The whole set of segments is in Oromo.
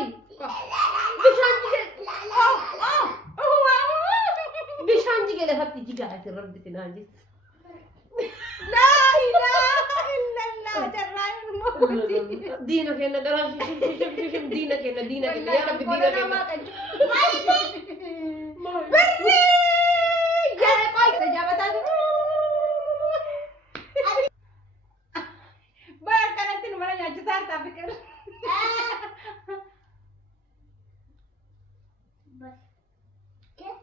قوي بشان جي قال هبتي جي قاعد الرد تناجس لا إله إلا الله جراي الموت دينك هنا قرا شوف دينك هنا دينك يا رب دينك بري يا قاي سجابت هذه بقى كانت نمرة يا جزار تفكر بس كيف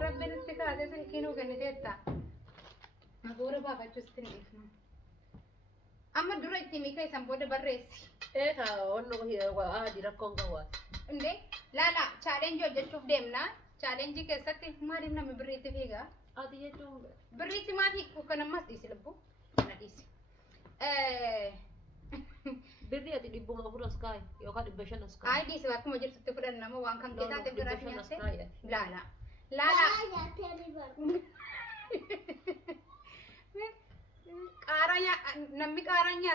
ربنا استكاد سكينو كنتيتا مغورة بابا جستني اسمه أما دورتي ميكاي سامبود بريسي إيه كأنه هي وعادي ركون قوات إنده لا challenge جو جشوف دمنا challenge كيساتي ما دمنا مبريتي فيها عادي يجون بريتي ما هيك وكنا ما تيسي لبو أنا تيسي بري أتي دبوا ما فرص كاي يوكا دبشان سكاي أي دي سبب كم جرت تفرن نما وان كم كذا تفرن سكاي لا Karanya namni karanya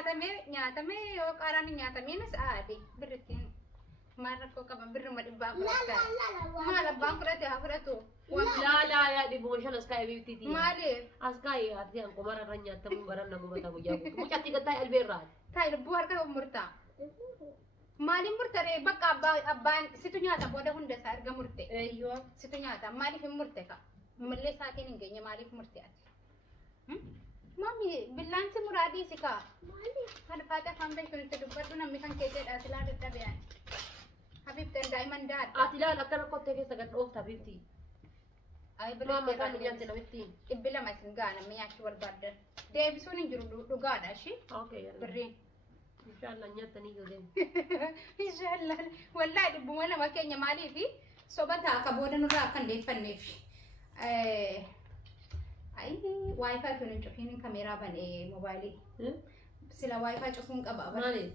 nyatame yo karani nyatame nas adi beritin marah ko kaban birru madibba ko mala bankrate hafratu لا يا دبوا شان سكاي بيتي male أسكاي هذي أنكم مرة رنيا تمو برا نعمو بتاعو جاكو مو جاتي كتاي البيرات tay buhar ka umurta mali murta re bakka abban situ nyata boda hunde sar ga murte أيوة situ nyata mali fi murte ka malle sakin ngenya mali fi murte ati mami bilan se muradi sika mali hada fata famda kunte dubbadu nammi kan kete da sila da tabian habib ten diamond dad أتلا لا ترى كنت كيس قد أوف تبيتي ay ما bele كان يجي نبيتي ibila masin gana mi yaki wal barder de bisuni juru du gada shi أوكي يلا berri إن شاء الله نيتني يودين inshallah wallahi dubbu wala ma kenya mali fi sobata ka boda nura kan de fanne fi ay wifi to nin chofin kamera bane mobile sila wifi chofun qaba ba مالي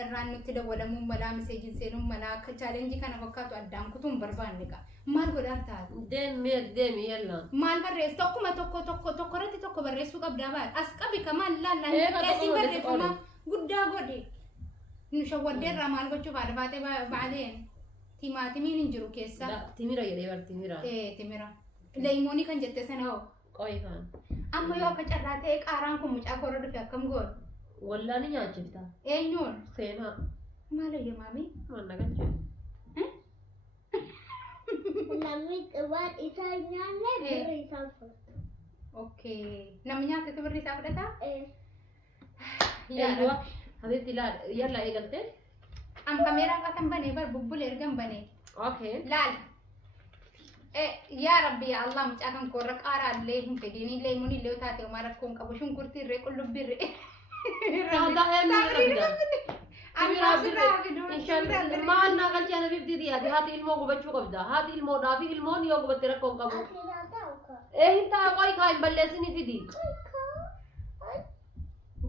irran nuti da wala mun mala message senum mala ka challenge kana fakkato addam kutum barban nika mal godarta دم يلا mal barres tokko rati tokko barresu qabda ba asqabi kaman la Eh, ka kesin tokko barre godhe fama gudda godi nushawadde ramal gochu baada baate baadeen timaatimiin injiru keessa لا تميرا يا ديار تميرا timira leemoni kan jette sana ho قوي كان amma yoo akka carraatee qaaraan kun mucaa korra dhufe akkam goon ولا نيا شفتا eenyuun سينا maal ayya maami ما نقدش Namni waan isaa nyaanne birri isaa fudhata. okay namni nyaate birri isaa fudhata أيوة حبيبتي لا يلا إيه قلت am kameeraan qatan bane bar bubbule ergan bane أوكي laal yaa rabbi yaa allah mucaa kan korra qaaraa illee hin fedhini leemoni illee taate uma rakkoon qabu shunkurtii irree qullubbii إن شاء الله ما أنا قلت أنا بيبدي دي هذه المو قبتشو قبضة هذه المو دافي المو نيو قبتي ركون قبو إيه أنت قوي كاين بلسني في دي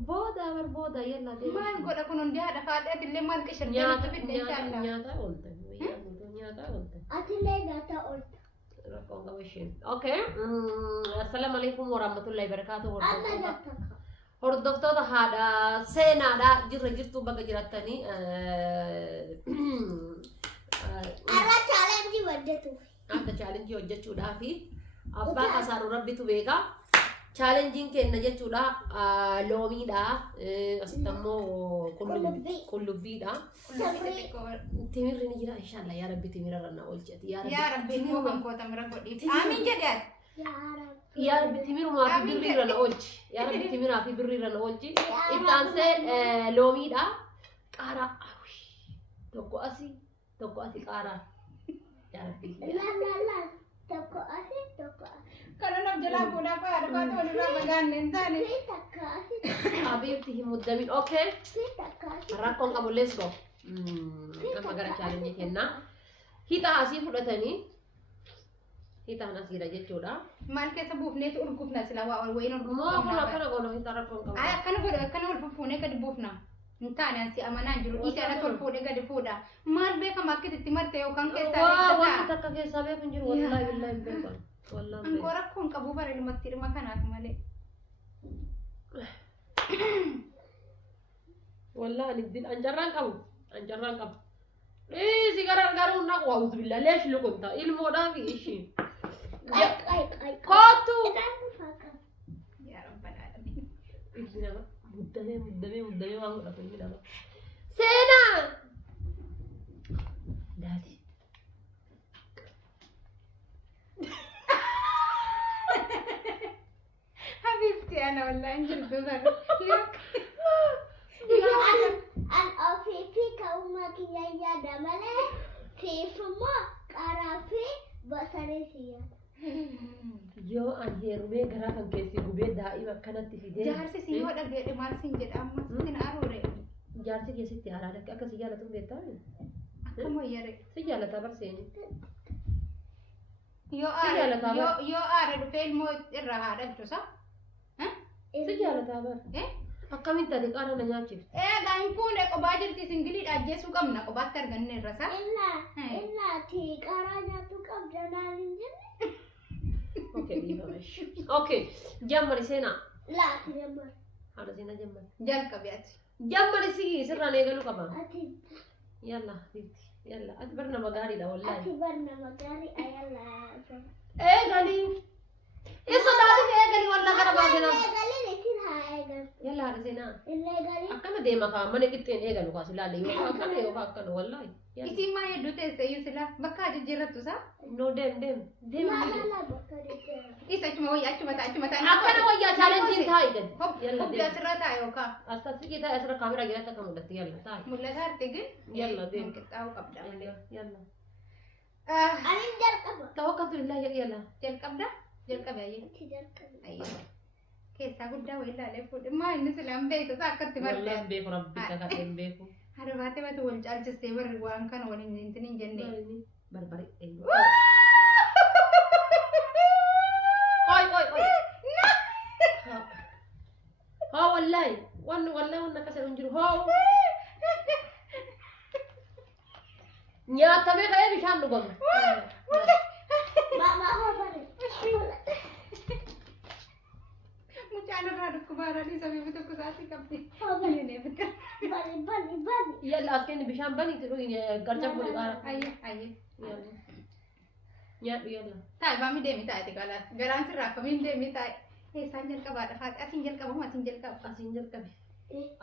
بودا مر بودا يلا دي maan godha kun hundi haadha faadheet illee maal qishirtee nutti fidde inshallah نياتا قلت نياتا قلت Atilee nyaata oolta. ركون قبوشين أوكي السلام عليكم ورحمة الله وبركاته Amma nyaata. hordoftoota haadha seenaadha jirra jirtu bakka jirattanii Arra challenge hojjetuuf. akka chaalenjii hojjechuudhaa fi abbaa kasaaru rabbitu beeka chaalenjiin kenna jechuudha loomiidha asitti ammoo qullubbiidha timirri ni jira inshallah yaa rabbi timirarra na oolchati yaa rabbi immoo kan koota mira godhiif amiin jedheet yaa rabbi timirumaa fi birriirra na oolchi yaa rabbi timiraa fi birriirra na oolchi ittaansee loomiidha qaaraa tokko asii qaaraa yaa rabbi Laal. Tokko asii tokko asii. kana naf jalaa fuudhaa faadha faata walirraa fagaanne hin taane Fi takka asii. habiibti hin muddamin okay Fi takka asii. rakkoon qabu let's go amma gara chaalenjii kennaa hixa asii fudhatanii hitaan asiidha jechuudha maal keessa buufneetu urguufna sila waa wayin moo kun urguufna akkana goona hixa rakkoon qabu ay akkana godha akkana wal fufuunee gadi buufna hin taane ansi amanaan jiru dhiisee ana tol fuudhee gadi fuudha maal beekama akkasitti marte yookaan keessaa waa wanti beekata takka keessaa beeku hin jiru wallaahi billaahi hin beekan wallaahi hin ankoo rakkoon qabu bara ilmatti dhimma kanaaf malee والله ندين أنجران كم أنجران كم إيه سيجارة قارو ناقو أعوذ بالله ليش لو كنت الموضوع في إيشي كاتو يا رب العالمين إيشنا مدمي وانغو رفيق منا سينا دادي حبيبتي انا والله انجل دوغر أنا في كومك يا دمله في فما كرافي بسرسيا يو أن هيرومي غرا كان كيسي غوبي دائما كانت في دي جارسي سيو دغه مال سنجد اما سن اروري جارسي كيسي تيارا لك أكا سيجالة تبيتاني كم يري سيجالة تبرسيني يو ار دفيل مو الرها دجو صح ها سيجالة تبر ايه أكمل تديك أنا نجاتي ايه داين فون اكو باجرتي سنجلي اجيسو كمنا كو باتر غنن رسا إلا تيك أرانا تكب جنان الجنة أوكي ديما ماشي أوكي جمري سينا لا تجمع هذا سينا جمري جالك بياتي جمري سيجي سرنا نيجلو كمان أتي يلا بنتي يلا أكبرنا مقاري ده والله أكبرنا مكاري أيلا إيه قالي إيه صدقني إيه قالي والله كنا بعدين قالي لكن هاي يلا هذا سينا اللي قالي أكمل ديما كمان من كتير إيه قالوا قاسي لا ليه أكمل يوم أكمل والله يلا इसी माँ ये डूटे से यू सिला बक्का जिजरा तुसा no dem لا لا لا بكري इस अच्छु मता أكمل ويا challenge تاي ده يلا खूब जसरा तायो का أساسي كده أسرع كاميرا جينا تكمل ده يلا تاي मुल्ला धार तेगे يلا دي किताओ कपड़ा يلا أنا جرب توكلت بالله يلا जल कब आइए جرب आइए कैसा गुड्डा वेला ले फुट माँ इन्हें सलाम दे तो ताकत मर والله بيكو ربي كاتين بيكو हर बातें मैं तो बोल चाल जिससे वर वांग का नोनी निंतनी जन्ने بربري قوي ها والله وانا كسر انجر هاو نياتا مي غير بشان نقوم ما هو فرق मुझे रात को बारा नहीं सभी भी तो कुछ आती कपड़े बनी नहीं पता يلا أسكن بشان بني تروحين قرجة بولي आइए يلا ताई बामी दे मिता है तिकाला गरान से रख कभी दे मिता है ये संजल का बात खाते असिंजल का बहु असिंजल का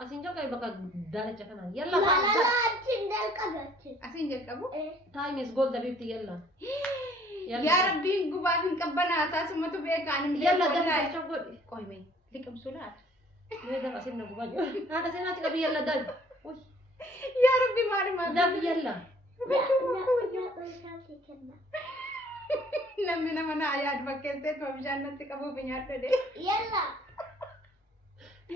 أسنجل كاي بقى دارة جكنا لا يلا لا لا تندل كبرت असिंजल का बहु تايم is gold حبيبتي يلا يا ربي गुबाबिन कब्बना असास मत बे कान में يلا ده شوف कोई भाई लेकिन सुलात هذا أسنجل قباجو هذا سنة كبي يلا ده يا ربي मार मार ده يلا नम्मी न मना याद बक्के से तो जानत से कबो बियात दे يلا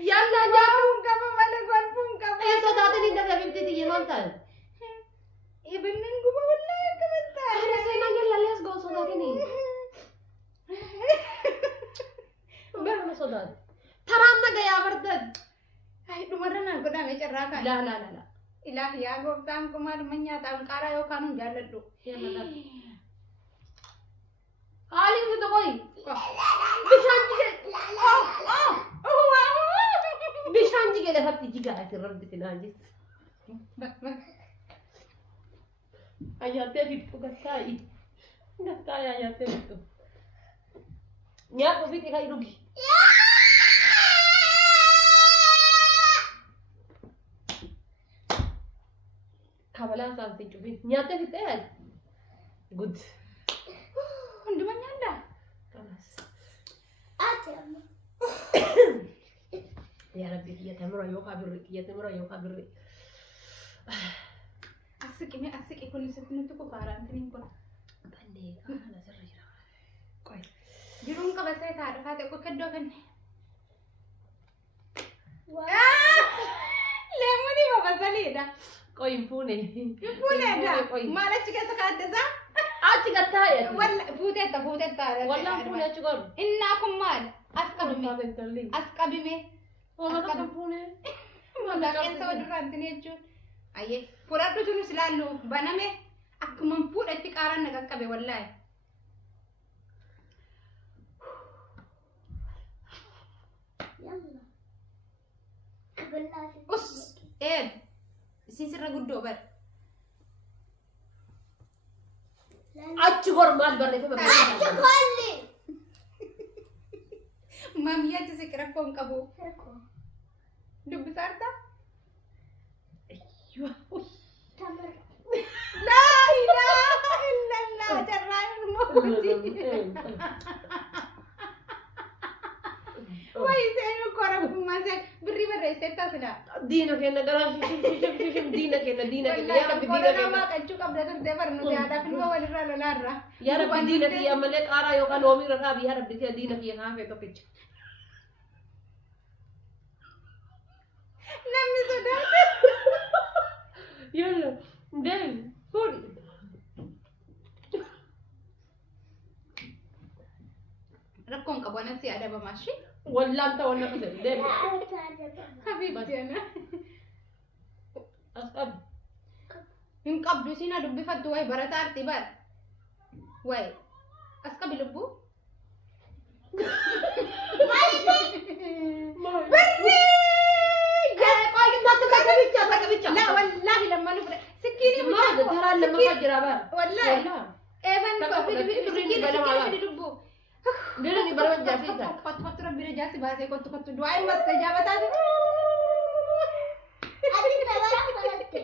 يلا जाऊं कब मैंने कौन फोन कब إيه صدقت لي ده حبيبتي تيجي مالتال ابن نغبا والله كمتا هذا سنة يلا let's go صدقتني ما صدقت ترى أنا جاي أبردد هاي دمرنا قدام يجرا كان لا إله يا غوتام كمار منيا تام كارا يو كانوا جالدو يلا ده قالي في دقوي بشان جيجي لفتي جيجي عايز الرب تناجس ayate bittu gattai ayate bittu nyaako biti kay rugi kabala santi chubi nyate bitte ay good undu manyanda kalas أتم ya rabbi ya tamra yo kabirri asiki kun sifnu ko faran tin ko bande ana sirri jira koy jirun ka basay ta da fate ko kaddo kan lemoni ba basali da koy impune da mala chika sakate sa achi gataya walla futeta walla impune chigor innakum mal asqabime wala ka impune wala kan sa duran tin jechuun aye furadhu tunu silallu baname akkuma fuudhatti qaaran na qaqqabe wallahi يلا قبل لا us Isin sirra guddoo bar. Achi gormaal barreeffama barreeffama. Kolli. Maamiyyaa achi siqira koon qabu. Dubbisaarta? Tamar. Laa ilaaha illallah jarraa ilmooti. Wai seenu korabummaa seen birrii barreessee taasisa. Diina kenna garaa shishim diina kenna yaa rabbi diina Wallaahi kenna. waa qachuu qabda turtee barnoota yaadaaf ilma walirraa lolaarra. Yaa rabbi diina kiyya malee qaaraa yookaan loomii irra dhaabi yaa rabbi kiyya diina kiyya haafee tokkicha. Namni sodaate. Yalla deem fuudhi. Rakkoon qabu anan si adabamaa shi. Wallaan ta'u wanna kasa deem. Habiibti ana. As qabi. Hin qabdu sina dubbifattu wayi barataa arti bar. Wayi as qabi lubbu. Takkabicha. La wallahi lamma nu fudhe. Sikkiini Maal taraan lama fajjira bar. Wallahi. Evan Takka fudhatti birrii balama bar. sikkiini dubbu. Dira ni balama jaafita. Kottu rabbi rajaasi baasee kottu du'aa himas tajaabataa jiru. Ati tabara falatte.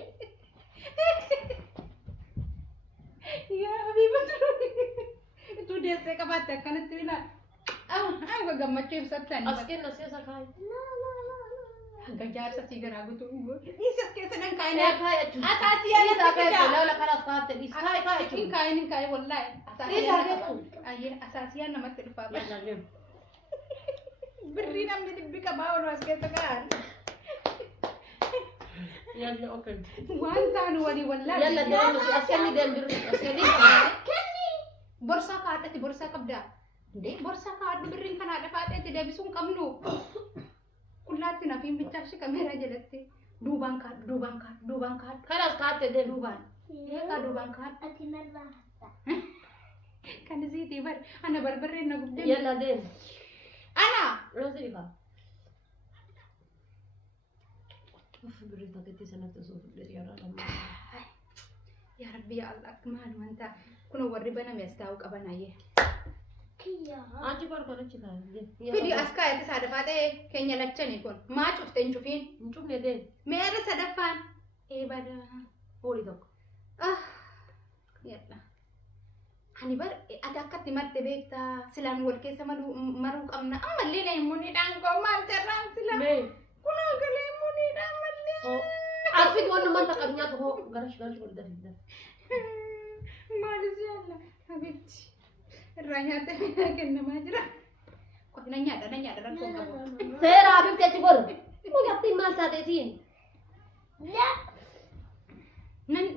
Yaa habiibatu. Tu deessee qabaatte akkanatti ilaal. Amma gammachuu ibsattan. As kenna seesa kaayi. Hanga jaarsa si garaa guutuu. Isas keessa nan Ee kaayina. kaayi achuun. Asaasi yaa Isaa kaayi fida. lola kanas kaatte dhis kaayi kaayi Hin achuun. kaayin hin kaayin wallahi. Isaa kaayi. Ayyee asaasiyaan namatti dhufaa bara. Yalla deem. Birrii namni dhibbi qabaa oolu as keessa kaan. Yalla okay. Waan taanu walii wallahi. Yalla deem as kenni deem birrii as kenni. Kenni. Borsaa kaadhatti borsaa qabdaa. Ndee borsaa kaadhu birriin kanaa dhafaadheetti deebisuu hin qabnu. Qullaatti nafiin bichaashi kameeraa jalatti. Duubaan kaadhu. Kanas kaatte deem. Duubaan. Eegaa duubaan kaadhu. Ati narraa hasta. Kan isiitii bar. Ana barbarreen na gubdee. Yalla deem. Ana. Rosi ifa. Birrii takkatti sanatti osoo fudhee yaara lama. Yaa Rabbi yaa Allah maal wanta kun warri baname as taa'uu qaban ayyee. Kiyya. Achi barbaadachi kaayi. Fidi as kaayatti sadaffaa ta'e keenya lachanii kun maa cufte hin cufiin. Hin cufne deem. Meera sadaffaan. Eebada. Hoolii tokko. Yadda. Ani bar ati akkatti madde beektaa silaan wal keessa maruu qabna ammallee na himmuuniidhaan koo maal jarraan sila. Mee. Kunoo galee himmuuniidhaan mallee. Asfiit waan namanta qabnyaatu hoo garash godhi dafii. Maalis yaalla habiibti. Irraa nyaata kennamaa jira. Na nyaadha rakkoon qabu. Seera abibti achi godhu. Mugatti maal taate isiin?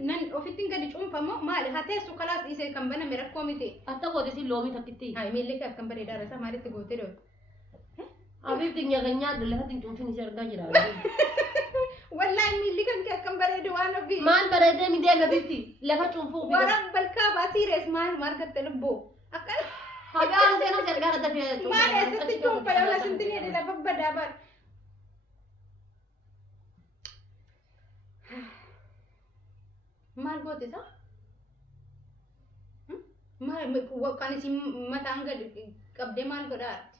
Nan ofittiin gadi cuunfamoo maali haa teessu kalaas dhiisee kan baname rakkoo miti. Atta gooti isiin loomii takkitti. Haa miilli kee akkam bareedaa isaa maalitti gootee dhoofte. Abibti nyaganyaa lafatti hin cuunfin isee argaa jira. Wallahi miilli kan kee akkam bareedu waan ofii. Maal bareedee mi deema abibti lafa cuunfuu. Waraan balkaa baasii rees maal argatte lubbuu. Akkana. Hagaa seenaa si argaa gadda fi. Maal eessatti cuunfa yoo lasinti jedhe lafa badaa bara. Maal goote isa? Maal kan isin mataan gadi qabdee maal godhaatti?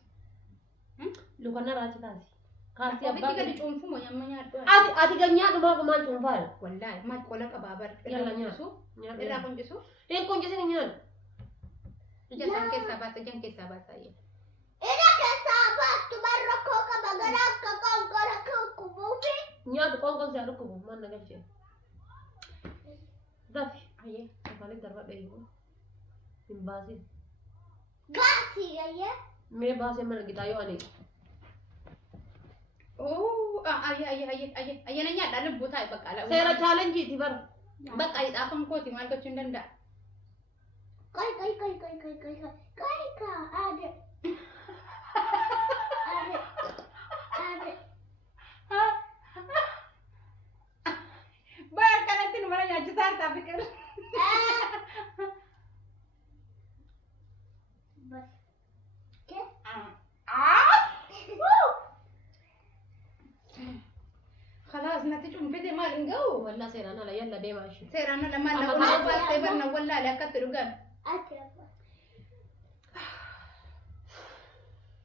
Lukanna raachi taasi. Kaasii Ofitti abbaa. gadi cuunfu moo nyamma nyaaddu? Ati ganyaa dhumaa kumaan cuunfaa. Wallahi maal qola qabaa bara. Yalla Irraa nyaatu. kunchisu. Irraa kunchisu. Hin kunchisin hin nyaatu. Ija san keessaa baasa jan keessaa baasa iyyee. Ina keessaa baastu barra koo qaba gara akka qonkora koo kubuufi. Nyaatu qoonqoon si haa dhukkubu maal na galchee. Dafi. Ayyee. Afaanin darba dheeyimu. Hin baasin. Gaasii ayyee. Mee baasee mana gitaa yoo ani. Oh, ayyee na nyaadhaa lubbuu taa'e bakka ala. Seera chaalenjiiti bara. Bakka hidhaa kooti maal gochuu hin danda'a? Kai ka ade. Ade. Bara kanatti nu mana nyaachisaa hartaa biqil. Bas. Ke? خلاص نتيجة في ما نقو والله سيرانا لا يلا دي ماشي سيرانا لما نقول بس تبرنا ولا لا كترجان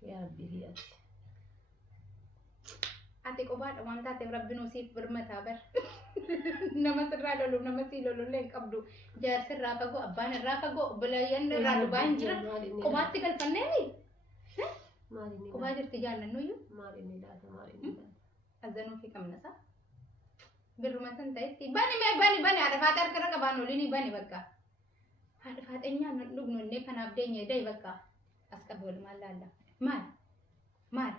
يا ربي هي أتيك أبغى وانت تبرب بنوسيف برمتا بر نما سرّا لولو نما سيلولو لينك أبدو جار سرّا فاقو أبان الرافاقو بلا ين رادو بانجرا كوبات تقل فنني كوبات ارتجال نويو ماري نيدا أذنو في كم نسا بالروما سنتايتي باني على فاتر كرا بانو ليني باني بكا هذا فات إني أنا لبنو نيك أنا بديني داي بكا أسكبول مال لا مال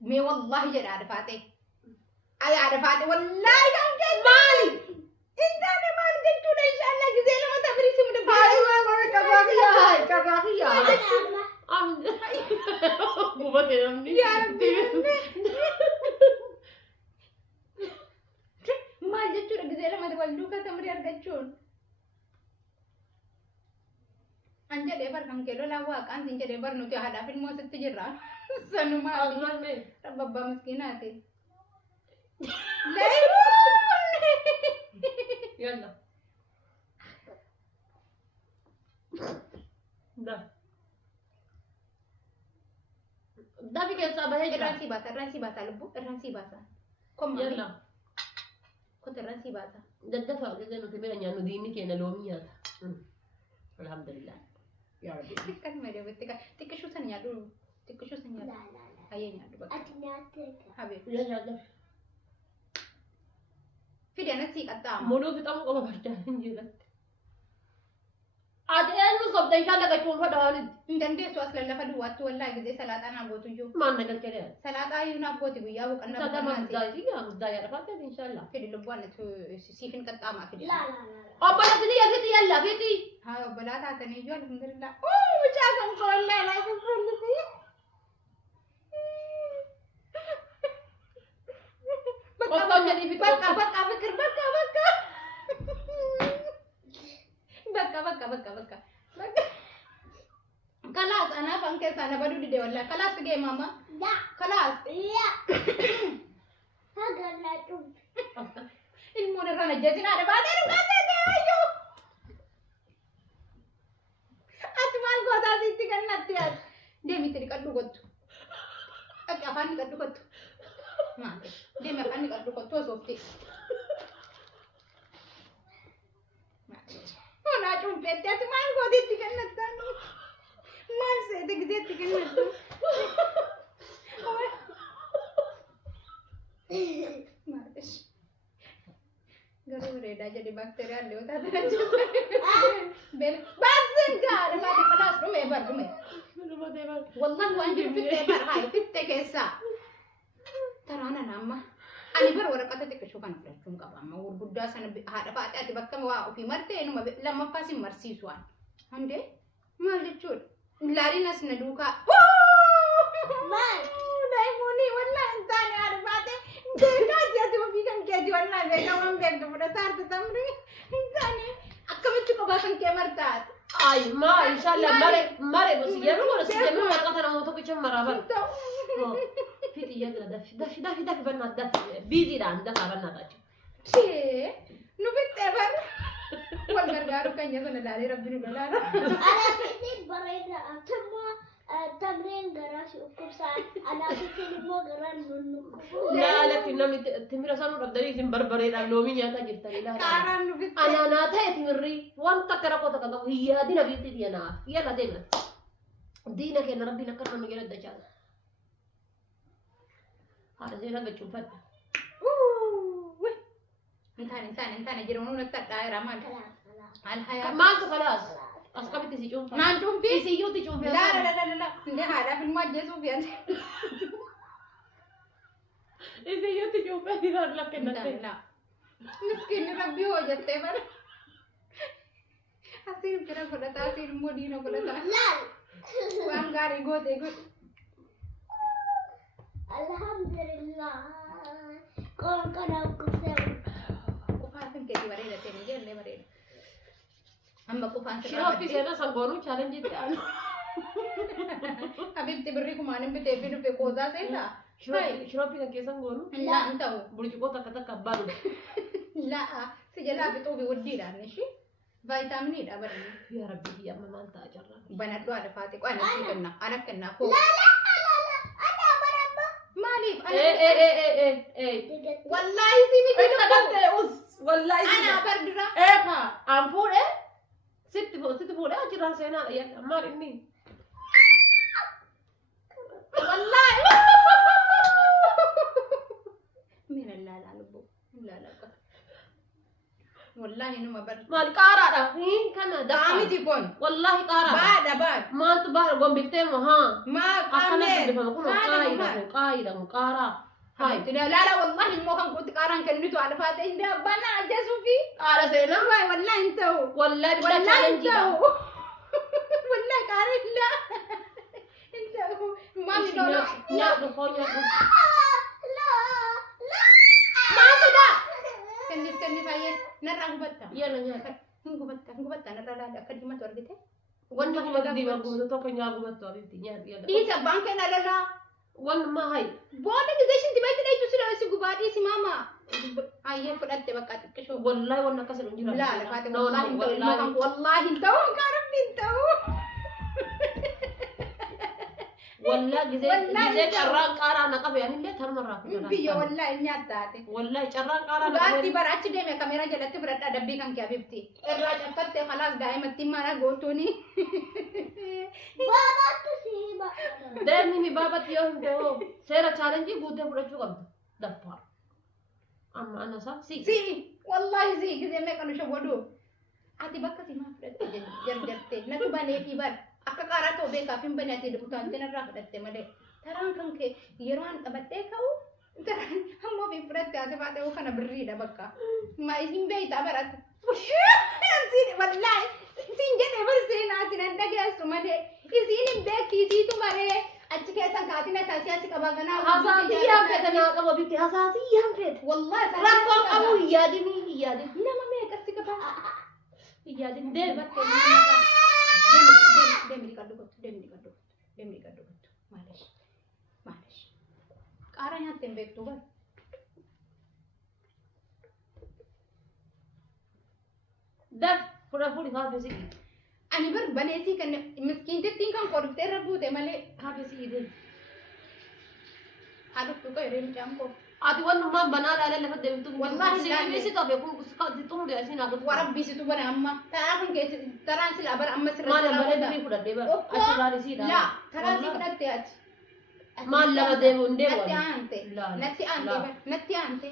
مي والله جد عرفاتي أي عرفاتي والله كم جد مالي أنت أنا مال جد تونا إن شاء الله جزيل ما تبريسي من هاي كباخية بابا تنامني يا ربي مال جد تونا جزيل ما تبلوكا تمري أرجعون أنجا دبر كم كيلو لاواك أنت أنجا دبر نوتي هذا في الموسم تجرا سنو ما ربابا مسكيناتي لا يلا ده في كيسة بهجة الرانسي باسا لبو الرانسي باسا كم يلا كنت الرانسي باسا دفع جزء نتبرع يعني ديني كنا لوميات الحمد لله يا ربي kan media betika tikishu sanya dulu tikishu sanya لا ayahnya dulu أتناتك habis يلا video nasi kata مولو في طعم قبل بردان جلت عاد إيه نصب ده كان لك يكون فدان dan dia suas lalla fadu waktu wallahi gede salat ana go tuju ما نقدر كده salat ayu na go tibu ya bukan na هذا ما بداية يا بداية رفعت إن شاء الله video lebuan itu sifin kata ma video لا أبا لا تدي يا فيتي يلا فيتي ha balata tani jo alhamdulillah oh mujagan ko wallahi la yakun Kau jadi fikir baka خلاص انا فانكس انا بدو دي ولا خلاص جاي ماما لا خلاص لا هذا لا تم المون رانا جاتنا انا بعدين ايوه اتمان غدا دي كنا تيار دي ميتري كدو غد افاني كدو غد ما دي ما افاني كدو غد تو سوفتي انا جون بيت اتمان غدا دي كنا تاني ما سيدك دي كنا معلش قالوا ريدا jadi bakteria lewat aja bel bazen kan ما دي خلاص رمي بر رمي والله وانت في التبر هاي في التكسا ترى انا نما انا بر ورقه تكشو كان فرشم كبا ما ورغدا سن هذا فاتي بكم وا في مرتين لما فاسي مرسيسوان عندي ما لتشول لاري ناس ندوكا ما دايموني والله انت انا عارفه देखा जैसे वो वीगन क्या जोड़ना देखा हम देख तो बड़ा तार तो तमरे इंसान है अक्का में चुका बासन क्या मरता أي ما إن شاء الله مرة بس يا ولا سيجي ما قطع أنا موتو كم مرة بر فيتي يلا دفي بنا دفي بيزي دان دفع بنا تاجي شيء نبت تبر والبرجارو كان يزن لاري ربنا بلا أنا كنت بريدة تمرين جراش وكبسان أنا كنت مو جران منو لا لكن نمي تمير سانو ربدري سين بربري دان لومي يا تاجي تري لا كاران نبت أنا ناتا تمري وان تكرا كوتا كذا هي دينا بيتي دينا يلا دينا دينا كنا ربي نكرنا نجينا الدجال هذا زينا بتشوف فت انتان جرونو نتقاي رامان الحياة ما أنت خلاص أسقطت تسيجون ما انتم في تسيجون تجون في لا ده هذا في المجلس وفي تسيجون تجون في هذا لكن لا مسكين ربي هو جت بر asir kira kula ta asir modino kula ta لا wan gari gote gut الحمد لله كون كنا كسر kufatin ke di bareda tene jelle bareda amma kufan شنو في سنة سانغونو challenge itu habib tibri kumanin bite finu pe koza sela Shropi kan kesan gonu. لا انت Burcuko tak baru. لا سجلا بتوبي ودي لا نشي فيتامين ده برضه Ya Rabbi ya mamanta ajarra. بنات دو فاتك وانا سيكنا انا كنا فوق لا لا لا لا أنا بربا مالي Eh. والله سيبي Ita katte us. Wallahi. انا بردرا Ampun Sitti boleh ajarra sena ya mar ini. والله من لا لا لبو لا لا والله انه ما برد Mal kara dah. Hin kana دعامي dah. تكون Wallahi kara. بعد Mal tu bar gom bitemo ha. ما Akana قامت tu ko kai dah kara. Hai. لا لا والله مو كان كنت قارن كنتو على فاتح ده بنا جاسو في Kara sena. والله انتو Wallahi والله challenge dah. انتو والله قارن لا انتو مامي نورا Nyak tu punya. لا لا ما sudah كني فايا نرى غبطة Iya nanya. غبطة نرى لا كلمة ورقته Wanda ko magdi magulo to kanya ko bato rin ya. دي سبان كان لا لا Wan mahai. بولا كذا انت ما تلاقي تسلا سجبادي سي ماما هاي فرقت بقى تكشف Wallahi wan nakasal unjira. لا لا فاتح No, والله no, انتو wallahi. والله انتو كارب انتو Wallahi gize Wallahi gize ikaw. charrang kara na kabe ani le tar marra. بيا والله نياتاتي Wallahi charrang kara na وقعدتي kabe. براتش دي كاميرا جلت فرد ادبي كان كي حبيبتي الراجع فتة خلاص دائما تيمانا قوتوني بابا تسيبا Demi mi babat yo hindo. Sera challenge gude fudhachu qabda. Daffar. Amma ana sa si. سي والله زي كذا ما كانوا شغلوا عادي بقى سي ما فرد جرجرتي نتباني في بار akka qaaraatoo beekaa fi banaatee dubutaanteen irraa fudhatte malee taraan kan kee yeroo an qabattee ka'u taraan hammoo fi fudhatte ati baatee kana birriidha bakka maa isin beeytaa barata wallaahi siin jedhee barseen ati nan dhageessu malee isiin hin beekisiitu malee achi keessan kaatina isaasiyaasi qabaa ganaa Hasasiyyan fete na qaba bitti hasasiyyan fete. wallaahi Rakkoon qabu iyyadini iyyadin. nama meeqatti qabaa Iyyadin deema. Demi di kaddu Malish. Qaara nyaatte hin beektu bar. Daf fudi haafisi. Ani bar baneetii kan miskiintittiin kan qoduftee irra buute malee Haafisi idin. haaduftu koo yeroo mucaan koo. Ati wanummaan banaa dhaalee lafa deemtu. Wallahi si ilaalle. si tofe kun tumde asin akka. Warabbisitu bana amma taraa kan keessa taraan silaa bara amma sirra Maal balee durii fudhadhee bara. Achi gaarii siidha. Laa taraa si fudhatte ati. Maal lama deemu hin deemu. Natti aante. Laal. Natti aante.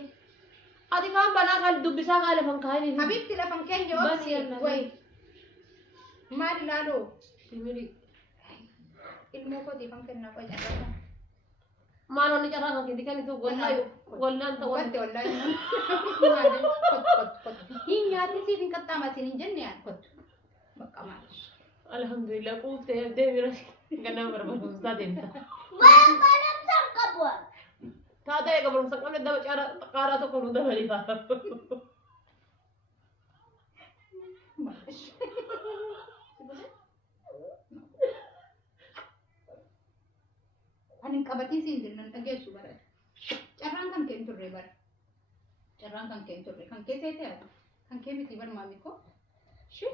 Ati kaan banaa kan dubbisaa kaa lafan kaayanii. Habibti lafan keenya Bas obsi yalla. wayi. Maal ilaaloo? Simiri. Ilmoo kootii kan kennaa qoy carraa. Maal onni carraa kan kinti kan itu wallaan ta'u. Watte wallahi. Kot. Hin nyaati siif hin qaxxaamasin hin jenne yaa kot. Bakka maal. Alhamdulillah quuftee deemira ganama barbaadumsaa deemta. بابا نمسك قبوة Taata eega barumsa qabne dama qaaraa tokko nu dabalifa. Ani qabatii siin jennan dhageessu bara. Carraan kan kee hin turre bara. Carraan kan kee hin turre kan kee seetee ati. Kan kee miti bara maami koo. Shi.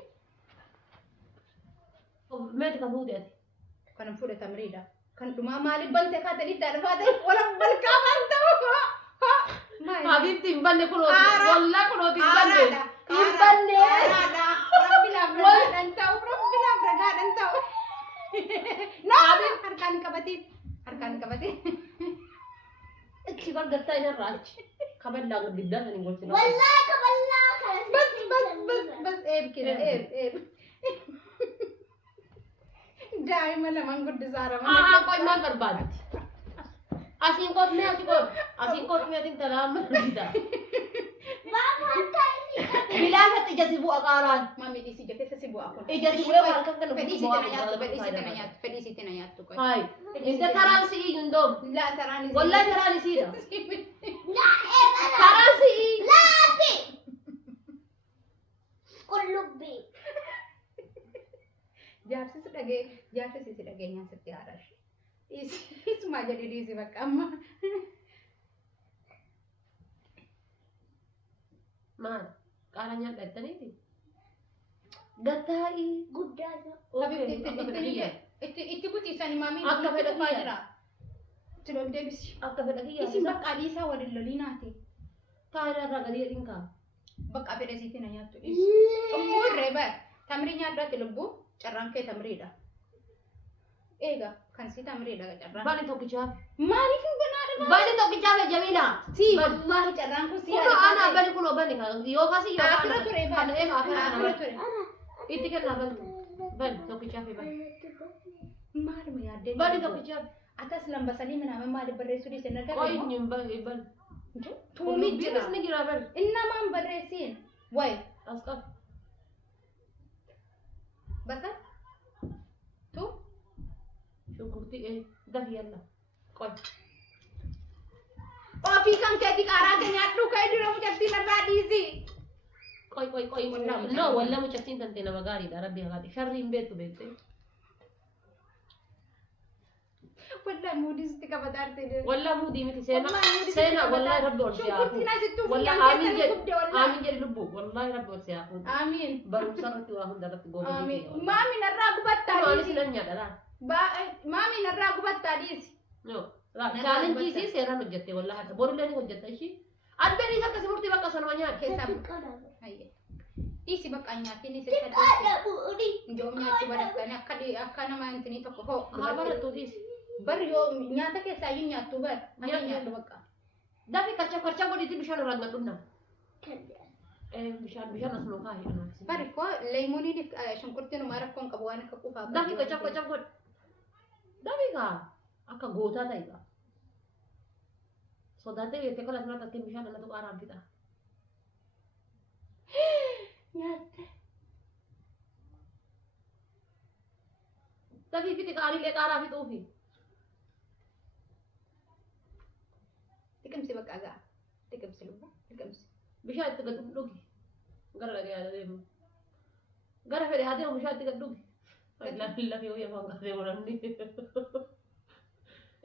Meeti kan fuute ati. Kanan fuudhe tamriidha. Kan dhumaa maaliif bante kaataniif daadha faate wala balqaa waan ta'u. Habibti hin banne kunoo Qaara. wallaa kunooti hin banne. Qaaraadha. Hin banne. Qaaraadha. Rabbi laaf ragaadhaan ta'u. Rabbi laaf ragaadhaan ta'u. Naa harkaan qabatiin. Harkaan qabatiin. Achi bargattaa hin irraa achi. Kaballaa guddaa kan hin golchine. والله كبلا Bas eeb kira eeb. Daa'ima lamaan guddisaara Haa qoy maal barbaaddi? Asiin qotnee ati qot. Asiin qotnee ati talaa margita. بابا كايسي Bilaafatti ija si bu'a qaaraan. Mami dhiisii ija keessa si bu'aa kun. Ija si bu'ee waan kan kana Fedhii bu'aa sitti na nyaattu, fedhii sitti na nyaattu, fedhii sitti na nyaattu qoy. Hai. Inta karaan si iyyuu hin doomu. Laa taraan isii. Wallahi karaan isiidha. لا إبرة Karaan si iyyu. لا في كل بي Jaarsis dhagee nyaan sitti haadhash. Isuma Amma jadi diisi bakka amma. Maal? Qaala nyaadha jettaniiti? Gattaa'ii. Guddaadha. Itti butiisanii maamiin Akka fedha dhufaa kiyya. jira. Itti ol deebisi. Akka fedha kiyyaa. Isin bakka adiisaa waliin loliinaati. Taayidaa irraa gadi jedhin kaa. Bakka fedha isiitti na nyaattu dhiisi. Xummuu irree bar. Tamrii nyaaddaatti lubbuu carraan kee tamriidha. Eega kan si tamriidha carraan. Bani tokkichaaf. Maaliif hin banaadha? Bani tokkichaaf Jamiila. Si wallahi carraan kun si Kunoo ana bani kunoo bani kan yoo kasi yoo Akira ture bar. Kana eega afaan Akira kana ture. itti kennaa bani. Bani tokkichaaf bani. Maaluma yaaddee? Bani tokkichaaf. Atas lamba salii minaamin maaliif barreessuu dhiise na Qoy galee? hin bani bani. Tuumii jira. Ni jira bani. Innamaan barreessiin. Wayi. As qaba. Basal? Tu? Shunkurtii dafi yalla. Qoy. Ofii kan keetii qaaraa kee nyaadhuu ka'ee dura mucattiin irraa dhiisi. Qoy. No walla mucattiin tante nama gaariidha rabbi haqaati. Sharri hin beektu beekte. Wallahi muudisitti qabataa artee. Walla muudii miti Wallahi muudii seena sitti wallahi qabataa. rabbi ol siyaa. Shunkurtiin asittuu Walla funyaan aamin keessanii gubde jedhi. wallahi. Aamin jedhi lubbu. Wallahi rabbi ol siyaa. Amiin. Barumsa irratti waa hunda irratti goobanii. Amiin. Maamiin irraa gubattaa Anis dhiisi. nan nyaadha laa. Maamiin irraa gubattaa dhiisi. No. Chaalenjii si seeraan hojjette wallahi. Borullee ni hojjetta ishii. Addanii akkasi murtii bakka sanuma nyaadha. Keessaa Xiqqaadha. Hayye. Dhiisi bakka nyaattiin isitti Xiqqaadha bu'uuri. Ijoom nyaachuu barattanii akka nama intinii tokko hoo. Haa barattuu dhiisi. Bar yoo nyaata keessaa iyyuu nyaattu bar. Ani nyaadhu bakka. Dafi karcha godhiitii bishaan irraa gadhunna. Kan Bishaan as nuu kaayi. Bari koo leemuuniif shunkurtiin umaa rakkoon qabu waan akka qufaa. Dafi kacaf godhi. Dafi kaa akka gootaa ta'e kaa. Sodaatee beektee kola asirratti akkin bishaan dhalatu qaaraan fixa. Nyaatte. Dafi fixi qaaliilee qaaraa fixuufi. Liqimsi bakka gaa. Liqimsi lubba. Liqimsi. Bishaan itti gad dhugi. Gara dhagee yaada deemu. Gara fedhe haa deemu bishaan itti gad dhugi. Lafee ho'i afaan gaasee godhanni.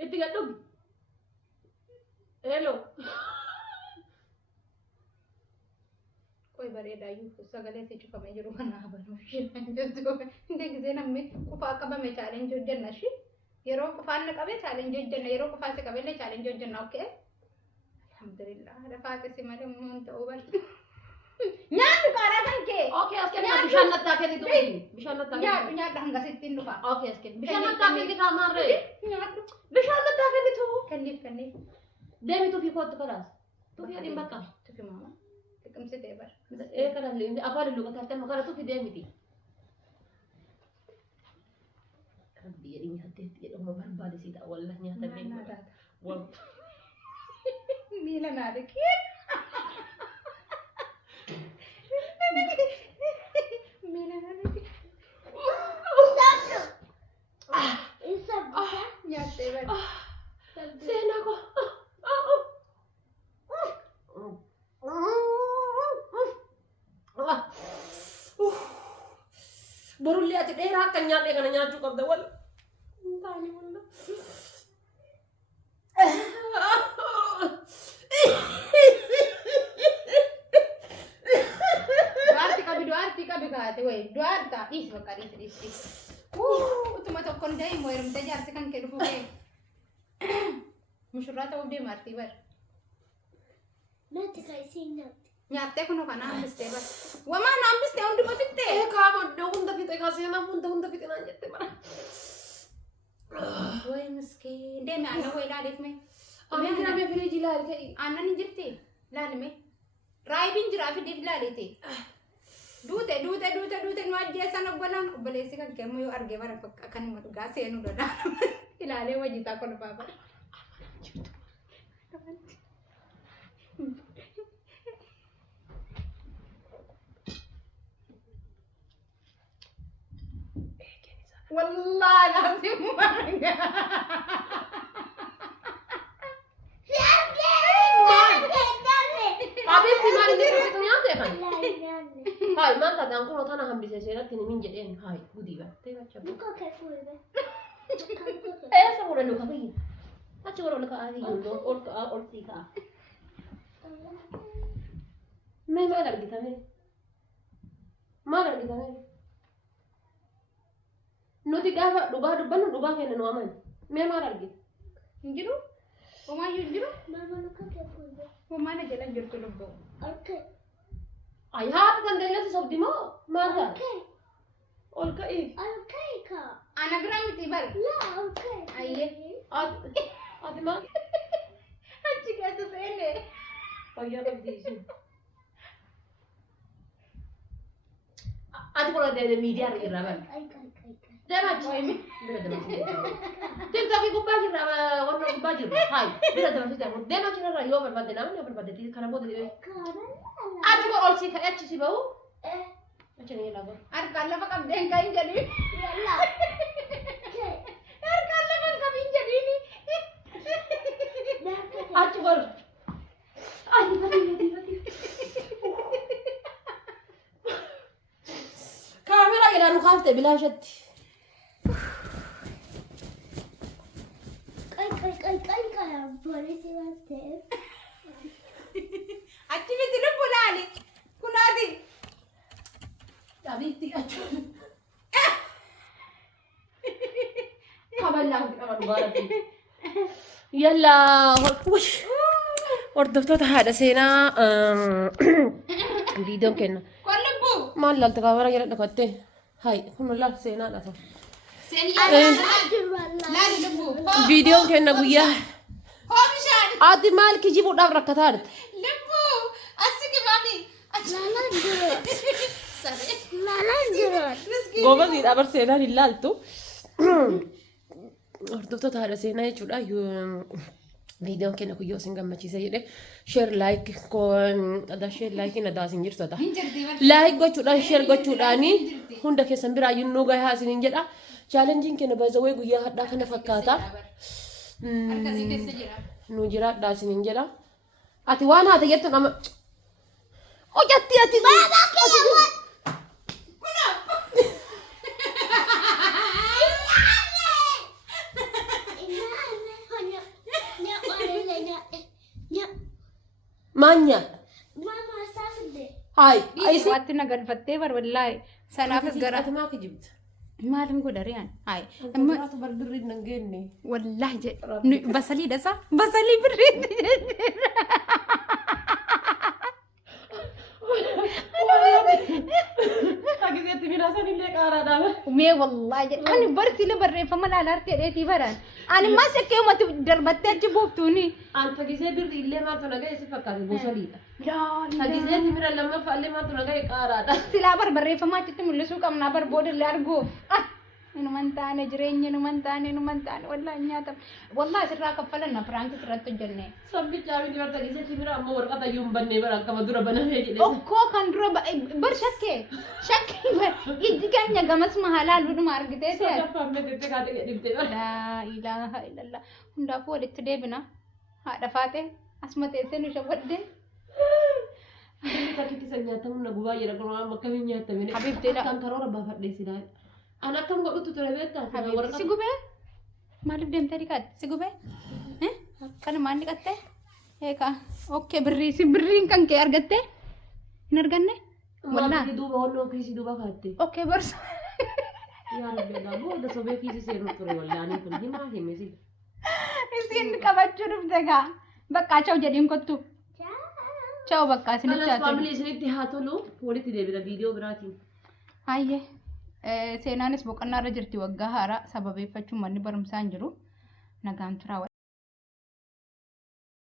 Itti gad dhugi. Hello. Qoy bareedaayyuu sagalee si cufamee jiru kana habanuu jettu. Hindi gisee namni qufaa qabame chaalenjii hojjenna shi. Yeroo qufaan na qabe chaalenjii hojjenna. Yeroo qufaan si qabellee chaalenjii hojjenna. Okay. Alhamdulillah. Rafaate si malee muun ta'uu barti. Nyaadhu qaaraa kan kee. Okay, as kenna bishaan nattaa kennitu. Bishaan nattaa Nyaadhu nyaadhu hanga sittiin dhufa. Okay, as kenna. Bishaan nattaa kennitu ammarree. Nyaadhu. Bishaan nattaa kennitu. Kenniif. Deemi tufi kootu kalaas. Tufi adiin bakka. Tufi maama. Liqimsi ta'e bar. Kana illee afaan illee qotaatee makara tufi deemiti. Rabbi jedhi nyaateetti jedhama barbaade si ta'a wallah nyaata deemu. Wal. Miila naa dhiqee. Miila naa dhiqee. Nyaattee bar. Seenaa koo. Borullee ati dheeraa akka nyaadhee kana nyaachuu qabda wal. Taani walla. Duarti qabi kaate wayi. Duarta dhiisi bakka dhiisi. Utuma tokkoon ta'e immoo heerumtee jaarsi kan kee dhufu kee. Mushurraa ta'uuf deemaartii bar. Natti kan isiin nyaatti. Nyaattee kunoo kana hambistee bar. Wamaa na hambistee hunduma fixxee. Kaama hunda fixe kaaseenaa hunda fixe naan jette bara. Wayi miskiin. Deeme aannan wayi ilaaleef mee. Aannan jiraamee firiijii ilaali ta'e. Aannan hin jirti. Ilaali mee. Raayibiin jiraa fideef ilaaleeti. Duute nu ajjeessan obboleessi kan kee yoo argee bara akkanuma dhugaa seenuu dhodhaa. Ilaalee wajji isaa kolfaa bara. Wallah laazim manga. Abeetti maal inni keessatti nyaatee kan? Hai maal taate kun otana hambisee seeratti ni min jedheen hai gudii battee bacha. Muka kee fuudhee. Eessa fuudhan luka biyya? Achi warra ol ka'aa iyyuu ol ka'aa ol sii ka'a. Mee maal argitame? Maal argitame? Nuti gaafa dhugaa dubbannu dhugaa keenya nu amani. Mee maal argite? Injiru? Omaayyuu injiru? Mama luka kefundo. Homaana jedhan jirtu lubbuu. Okay. Ay haati kan deellasi sobdi moo maal ta'a? Okay. Ol ka'ii. Okay ka. Ana biraa miti bari. La okay. Ayyee. Ati maal? Achi keessa seene. Fayyaa qabdii isheen. Ati kun deemee miidiyaa irraa bari. Ay. Deemachi. Bira deemachi. TikTokii gubbaa jirra wanna gubbaa jirra. Hai. Bira deemachi deemu. Deemachi irraa yoo barbaadde namni yoo barbaadde kana booda deemee. Achi kun ol si ka'ee achi si bahu. Achi ni ilaalu. Harkaan lafa qabdeen kan hin jedhin. Yalla. Harkaan lafa hin qabin jedhin. Achi kun. Achi bati. Kaamera jedhaan kaaftee bilaashatti. Kai boleh mate. Achi miti lubbu laali. Kunaati. Tabiitti achi. Kaballaan qaban baratti. Yalla hordoftoota haadha seenaa viidiyoon kenna. Kun lubbu. Maal laalta kaamera jedha dhaqattee. Hai kun laal seenaa dha. Laali lubbu. Viidiyoon kenna guyyaa. Oomishaan. Ati maal kijibuudhaaf rakkataa jirti? Lubbu. Asi kibaami. Lalanjiro. Goobasiidha bar seenaan hin laaltu. Hordoftoota haadha seenaa jechuudha. Viidiyoon kenna guyyoo isin gammachiisa jedhe share like na daasin jirtu ta'a. Like gochuudhaan share gochuudhaan hunda keessan biraa yunnuu gahaa isiniin jedha. Chaalenjiin kenna baazawee guyyaa hadhaa kana fakkaata. Harkasii keessa jira. Nu jiraadhaa isiniin jedha. Ati waan haate jettu nama. Hojjatti ati. Manya. Mama sasde. Hai. Aisi waatti na galfattee bar wallahi. Sanaafis gara Ati maa kijibta? maalin godhariyaan. Hai. Muraatu barbirri hin dhangeenye. Wallahi jedhe basalii dhasa basalii birriitti jedhe. Tagiseetti midhaasan illee qaaraadhaan. Mee wallahi jedhe ani barsiile barreeffama laalartee dheetii baran. Ani maa shakkee uummati darbattee achi buuftuuni. An tagisee birri illee maaltu nagahee si fakkaate bosoliidha. Yaa Tagiseetti midha lammaffaa illee maaltu nagahee qaaraadha. silaa barreeffama achitti mul'isuu qabnaa barbooda illee arguuf. Inuman taane jireenya inuman taane wallahi nyaata. Wallahi sirraa kaffalanna piraanki sirratti hojjenne. Sabbichaa miti bar tagiseetti midha amma warqata iyyuu hin bannee bara akkama dura banamee jedhe. Okkoo kan dura bar shakkee ijji keenya gamas mahaalaaluudhuma argitee ta'e. Sadaffaan meetettee kaatee jedhibdee bara. Laa ilaaha illallah. Hundaafuu walitti deebina. Haadha faate asuma teessee nu shawwadde. Inni takkitti san nyaatamu na gubaa jedha kun amma akkamiin nyaatamine. Habibteedha. Akkaan karoora baafadhee silaa. An akkam godhutu ture beektaa? Si gubee? Maaliif deemtee dhiqatte? Si gubee? Kana maal dhiqatte? Eegaa. Okkee birriin kan kee argatte? Hin arganne? Wallahi duuba walloo kiisii duuba kaatte. Okkee barsa. Yaa rabbi gaa booda sobee kiisii seenu ture wallahi kun himaa hime si. Isin qabachuu dhufte gaa. Bakka chaw jedhiin kottu. Chaw bakka isinitti Kanas haa tolu. faamilii isinitti haa tolu walitti deebina viidiyoo biraatiin. Hayyee. Seenaanis boqonnaa irra jirti waggaa haaraa sababeeffachuun manni barumsaa hin jiru. Nagaan turaa.